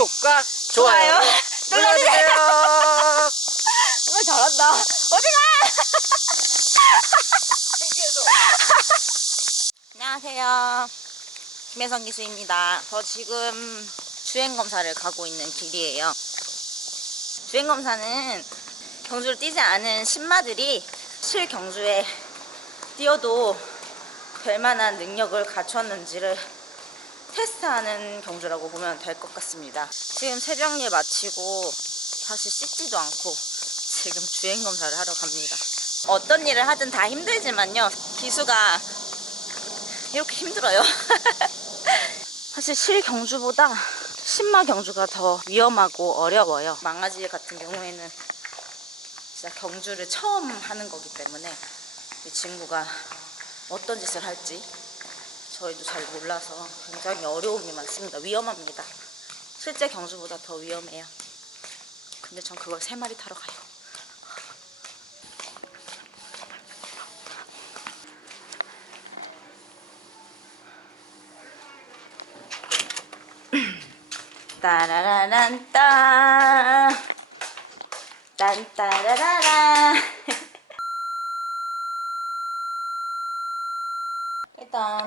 구독과 좋아요 눌러주세요. 정말 잘한다. 어디가? 안녕하세요. 김혜성 기수입니다. 저 지금 주행 검사를 가고 있는 길이에요. 주행 검사는 경주를 뛰지 않은 신마들이 실경주에 뛰어도 될 만한 능력을 갖췄는지를 테스트하는 경주라고 보면 될 것 같습니다. 지금 새벽일 마치고 사실 씻지도 않고 지금 주행 검사를 하러 갑니다. 어떤 일을 하든 다 힘들지만요. 기수가 이렇게 힘들어요. 사실 실 경주보다 신마 경주가 더 위험하고 어려워요. 망아지 같은 경우에는 진짜 경주를 처음 하는 거기 때문에 이 친구가 어떤 짓을 할지 저희도 잘 몰라서 굉장히 어려움이 많습니다. 위험합니다. 실제 경주보다 더 위험해요. 근데 전 그걸 세 마리 타러 가요. 따라라란 따 딴따라라라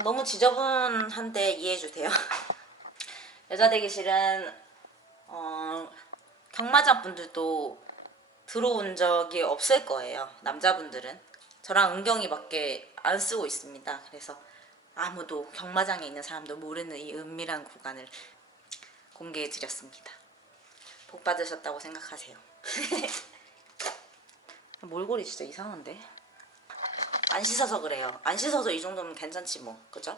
너무 지저분한데 이해해 주세요. 여자 대기실은 어, 경마장 분들도 들어온 적이 없을 거예요. 남자분들은 저랑 은경이밖에 안 쓰고 있습니다. 그래서 아무도 경마장에 있는 사람도 모르는 이 은밀한 구간을 공개해 드렸습니다. 복 받으셨다고 생각하세요. 몰골이 진짜 이상한데? 안 씻어서 그래요. 안 씻어서 이 정도면 괜찮지 뭐, 그죠?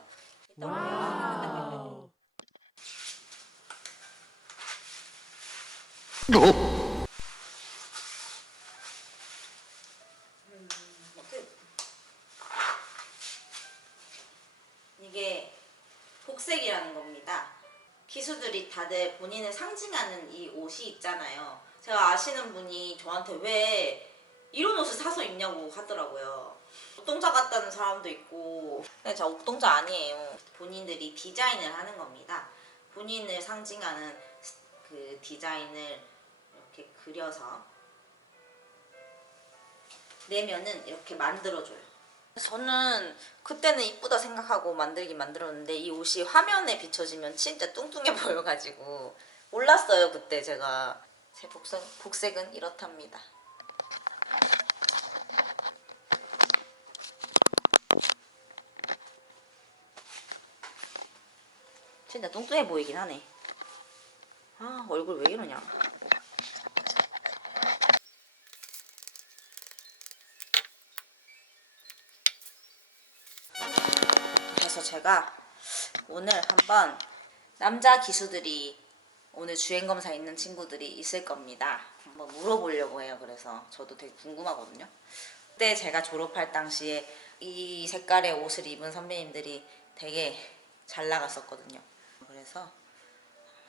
이게 복색이라는 겁니다. 기수들이 다들 본인을 상징하는 이 옷이 있잖아요. 제가 아시는 분이 저한테 왜 이런 옷을 사서 입냐고 하더라고요. 옥동자 같다는 사람도 있고 근데 저 옥동자 아니에요. 본인들이 디자인을 하는 겁니다. 본인을 상징하는 스- 그 디자인을 이렇게 그려서 내면은 이렇게 만들어줘요. 저는 그때는 이쁘다 생각하고 만들긴 만들었는데 이 옷이 화면에 비춰지면 진짜 뚱뚱해 보여가지고 몰랐어요 그때 제가 제 복색, 복색은 이렇답니다. 진짜 뚱뚱해 보이긴 하네. 아 얼굴 왜 이러냐. 그래서 제가 오늘 한번 남자 기수들이 오늘 주행 검사 있는 친구들이 있을 겁니다. 한번 물어보려고 해요. 그래서 저도 되게 궁금하거든요. 그때 제가 졸업할 당시에 이 색깔의 옷을 입은 선배님들이 되게 잘 나갔었거든요. 그래서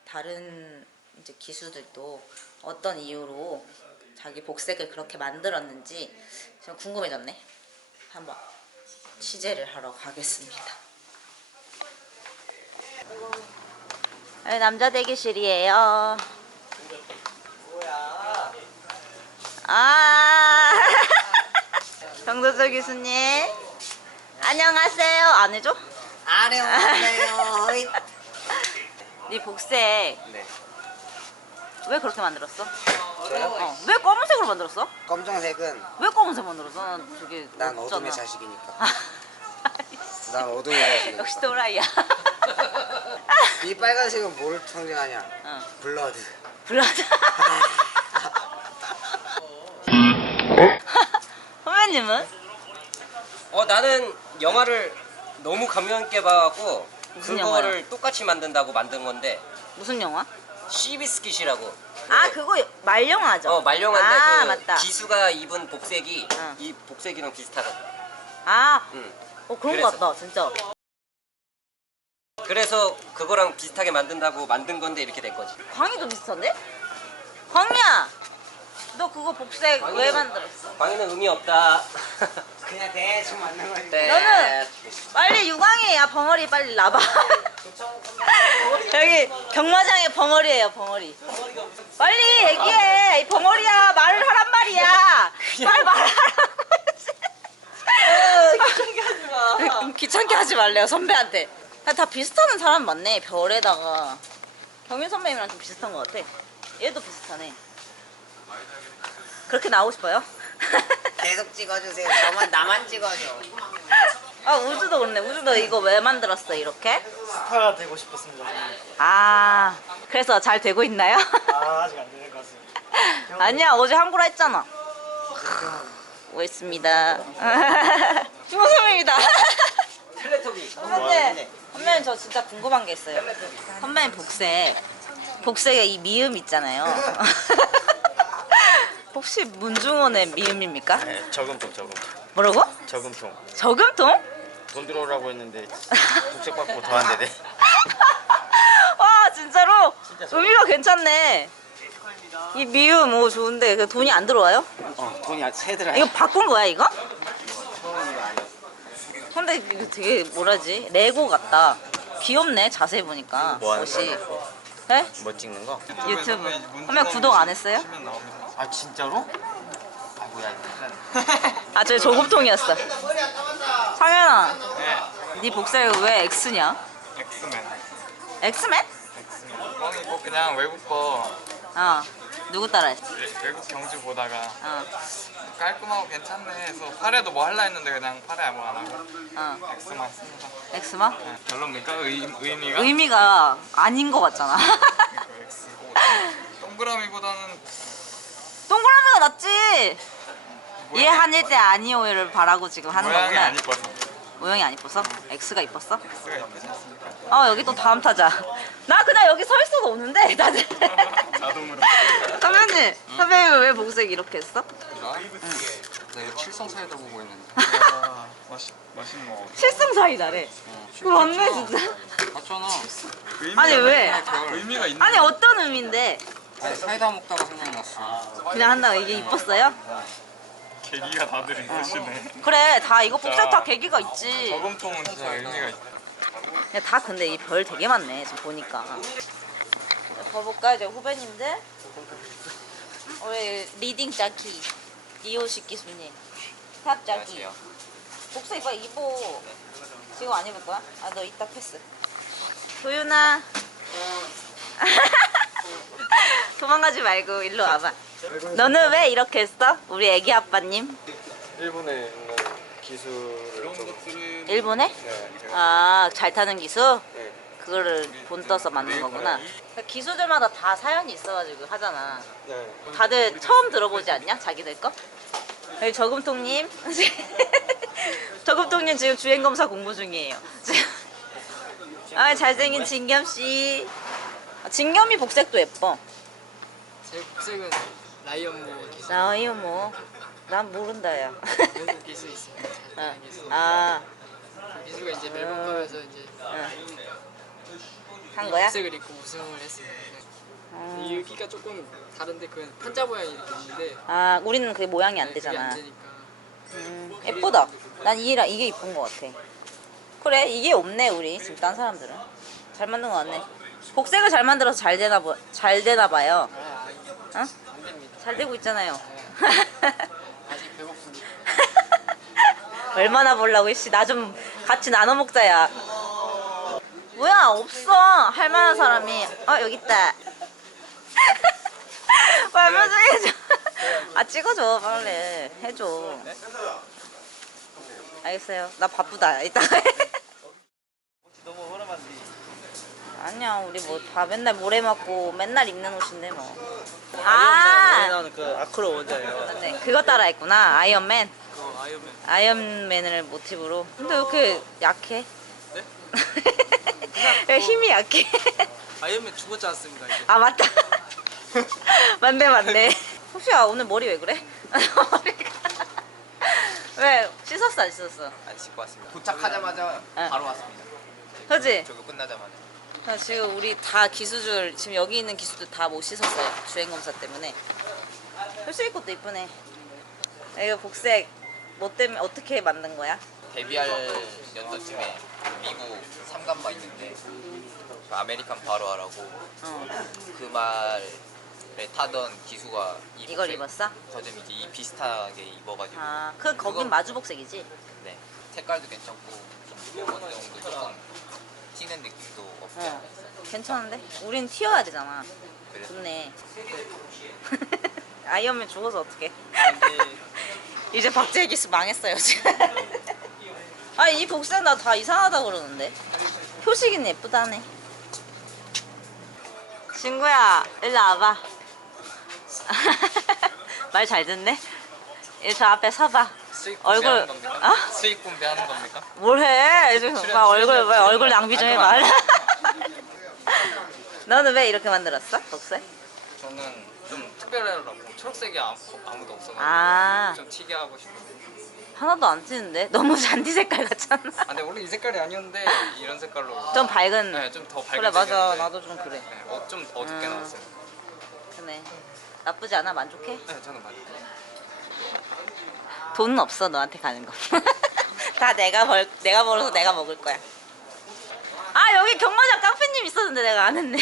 다른 이제 기수들도 어떤 이유로 자기 복색을 그렇게 만들었는지 좀 궁금해졌네. 한번 취재를 하러 가겠습니다. 여기 남자 대기실이에요. 아, 정도철 교수님. 안녕하세요. 안 해줘? 안녕하세요. 네 복색 네. 왜 그렇게 만들었어? 저요? 어, 왜 검은색으로 만들었어? 검정색은 왜 검은색 만들었어? 난 되게 난 없잖아. 어둠의 자식이니까. 난 어둠의 자식이니까. 역시 또라이야. 이 빨간색은 뭐를 상징하냐? 어. 블러드. 블라드. 선배님은? 어 나는 영화를 너무 감명 있게 봐갖고 무슨 그거를 영화요? 똑같이 만든다고 만든 건데 무슨 영화? 시비스킷이라고 아 그거 말 영화죠. 어 말령한데 아 그 맞다. 기수가 입은 복색이 응. 이 복색이랑 비슷하거든 아, 응. 어 그런 그래서. 것 같다 진짜. 그래서 그거랑 비슷하게 만든다고 만든 건데 이렇게 된 거지 광희도 비슷한데? 광희야, 너 그거 복색 왜 만들었어? 광희는 의미 없다. 그냥 대충 만든 거지. 네. 너는 빨리 유광이야 벙어리 빨리 놔봐. 여기 경마장의 벙어리예요 벙어리. 빨리 얘기해. 이 벙어리야 말을 하란 말이야. 말 말하라고. 귀찮게 하지 마. 귀찮게 하지 말래요 선배한테. 아, 다 비슷한 사람 많네 별에다가. 경윤 선배님이랑 좀 비슷한 것 같아. 얘도 비슷하네 그렇게 나오고 싶어요? 계속 찍어주세요. 저만 나만 찍어줘. 아 우주도 그렇네 우주도 이거 왜 만들었어 이렇게? 스타가 되고 싶었습니다. 아 그래서 잘 되고 있나요? 아, 아직 안 되는 것 같습니다. 아니야 어제 한구라 했잖아 오했습니다 중호 선배입니다 텔레토비. 선배님 선배님 저 진짜 궁금한 게 있어요 선배님 복색 복색에 이 미음 있잖아요 혹시 문중원의 미음입니까? 네, 저금통 저금통 뭐라고? 저금통 저금통? 돈 들어오라고 했는데 국책 받고 더 안 되네 와 진짜로 의미가 괜찮네 이 미음 오 좋은데 그 돈이 안 들어와요? 어 돈이 새들아 이거 바꾼 거야 이거? 근데 이거 되게 뭐라지 레고 같다 귀엽네 자세히 보니까 뭐 하는 옷이 네? 뭐 찍는 거? 유튜브 선배 구독 안 했어요? 아 진짜로? 아이고야 아 저기 저금통이었어 상현아 네 복색 왜 X냐? 엑스맨. 엑스맨? 엑스맨. 뻥이 뭐 그냥 외국 거어 누구 따라 했어? 외- 외국 경주 보다가 어, 깔끔하고 괜찮네 해서 팔에도 뭐 할라 했는데 그냥 팔에 뭐 안 하고 어. 엑스만 씁니다. 엑스만? 네. 별로입니까? 의, 의미가? 의미가 아닌 것 같잖아 그러니까 동그라미보다는 동그라미가 낫지 얘 한일 때 아니오를 바라고 지금 하는 모양이 거구나 안 이뻐서 모양이 안 이뻤어? X가 이뻤어? 엑스가 이쁘지 않습니까? 아 여기 또 다음 타자 나 그냥 여기 서 있어도 오는데 다들 자동으로. 선배님 선배님 왜 복색 이렇게 했어? 나 이거 칠성 사이다 보고 있는데. 맛있 맛있는 거. 실승 사이다래 그거 맞네 진짜 맞잖아. 아니, 왜? 의미가 있는. 아니 어떤 의미인데 아니 사이다 먹다가 생각났어. 그냥 한다고 이게 이뻤어요? 계기가 다들 있으시네. 그래 다 이거 복색 다 계기가 있지. 저금통은 진짜 의미가 있다. 야, 다 근데 이 별 되게 많네 지금 보니까. 봐볼까 이제 후배님들? 우리 리딩 짜기 이호식 기수님. 탑 짜기 복사 이거 입어. 지금 안 입을 거야? 아 너 이따 패스. 도윤아 도망가지 말고 일로 와봐 너는 왜 이렇게 했어? 우리 애기 아빠님 일본에 있는 기술을 좀 일본에? 네, 아 잘 타는 기수? 네. 그거를 본 떠서 만든 거구나. 그러니까 기수들마다 다 사연이 있어가지고 하잖아. 네. 다들 처음 들어보지 않냐? 자기들 거? 여기 저금통님. 저금통님 지금 주행검사 공부 중이에요. 아 잘생긴 진겸 씨. 아, 진겸이 복색도 예뻐. 제 국색은 라이언모 기수 나이요 뭐. 난 모른다 야. 연습 기수 있습니다. 아, 잘 기수. 아, 그 기수가 이제 멜번 가면서 이제 한 거야? 국색을 입고 우승을 했습니다. 아, 여기가 조금 다른데 그건 판자 모양이 이렇게 있는데 아, 우리는 그게 모양이 안 그게 안 되잖아. 되니까 음, 예쁘다. 난 이게, 이게 이쁜 것 같아. 그래, 이게 없네, 우리. 지금 딴 사람들은. 잘 만든 것 같네. 복색을 잘 만들어서 잘 되나, 봐, 잘 되나 봐요. 아, 어? 잘 되고 있잖아요. 아직 배고픕니다. 얼마나 보려고, 씨. 나 좀 같이 나눠 먹자야. 뭐야, 없어. 할 만한 사람이. 어, 여기 있다. 말만 좀 해줘. 아, 찍어줘, 빨리. 해줘. 알겠어요. 나 바쁘다. 이따가 해. 너무 허름한데. 아니야, 우리 뭐 다 맨날 모래 맞고 맨날 입는 옷인데 뭐. 아. 아, 나오는 그 아크로 원자예요. 맞네. 그거 따라 했구나. 아이언맨. 그 아이언맨 아이언맨을 모티브로. 근데 왜 이렇게 약해? 네? 왜 힘이 약해? 아이언맨 죽었지 않습니까? 이제 아 맞다. 맞네 맞네. 혹시야 오늘 머리 왜 그래? 머리가 왜 씻었어 안 씻었어? 안 씻고 왔습니다. 도착하자마자 응. 바로 왔습니다. 그지? 저거 끝나자마자. 아, 지금 우리 다 기수들 지금 여기 있는 기수들 다 못 씻었어요 주행 검사 때문에. 혈수 입고도 이쁘네. 이거 복색 뭐 때문에 어떻게 만든 거야? 데뷔할 연도쯤에 미국 삼간바 있는데 그 아메리칸 바로 하라고 어. 그 말에 타던 기수가 이 이걸 복색 입었어? 거좀 이제 이 비슷하게 입어가지고 아, 그 거긴 그거- 마주복색이지. 네 색깔도 괜찮고 좀 어느 정도 조금 튀는 느낌도 없지 않아 어. 있어요. 괜찮은데? 우린 튀어야 되잖아. 그래서 좋네. 아이언맨 죽어서 어떡해. 이제 박재희 기수 망했어요 지금. 아니 이 복색 나다 이상하다 그러는데. 표식이는 예쁘다네. 친구야 일로 와봐. 말 잘 듣네. 저 앞에 서봐. 수익 얼굴- 겁니까? 어? 수익 공개하는 겁니까? 뭘 해? 지금 출연- 막 얼굴 왜 얼굴. 낭비 좀 아, 해봐. 너는 왜 이렇게 만들었어? 복색? 저는 좀 특별하라고 초록색이 아무, 아무도 없어가지고 아. 좀 튀게 하고 싶어요. 하나도 안 찌는데 너무 잔디 색깔 같잖아. 아 근데 원래 이 색깔이 아니었는데 이런 색깔로 좀 밝은. 네, 좀 더 밝은 그래 맞아 색이었는데 나도 좀 그래. 네, 어, 좀 어둡게 음. 나왔어요. 그네. 나쁘지 않아 만족해? 네, 저는 맞아요. 돈은 없어 너한테 가는 거. 다 내가 벌 내가 벌어서 내가 먹을 거야. 아 여기 경마장 깡패님 있었는데 내가 안 했네.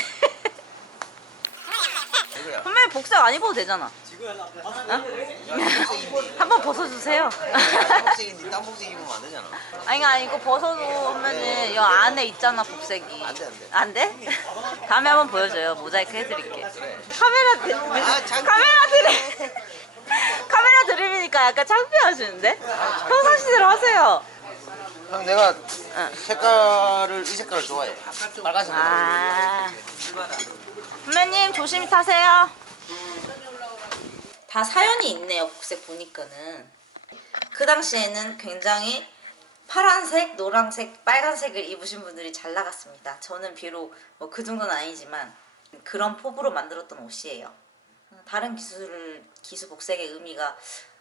선배님 복색 안 입어도 되잖아. 어? 한번 벗어주세요. 땀복색인데 땀복색 입으면 안 되잖아. 아니 아니 이거 벗어놓으면은 이 안에 있잖아 복색이. 안 돼, 안 돼. 안 돼? 다음에 한번 보여줘요. 모자이크 해드릴게. 카메라 드, 아. 카메라 드립 카메라 드립이니까 약간 창피하시는데? 평상시대로 하세요. 형 내가 색깔을 이 색깔을 좋아해. 빨간색. 아. 선배님 조심히 타세요. 다 사연이 있네요. 복색 보니까는. 그 당시에는 굉장히 파란색, 노란색, 빨간색을 입으신 분들이 잘 나갔습니다. 저는 비록 뭐 그 정도는 아니지만 그런 포부로 만들었던 옷이에요. 다른 기술 기수 복색의 의미가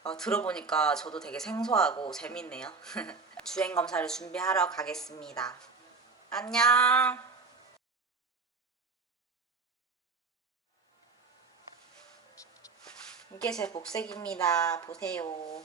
어, 들어보니까 저도 되게 생소하고 재밌네요. 주행 검사를 준비하러 가겠습니다. 안녕. 이게 제 복색입니다. 보세요.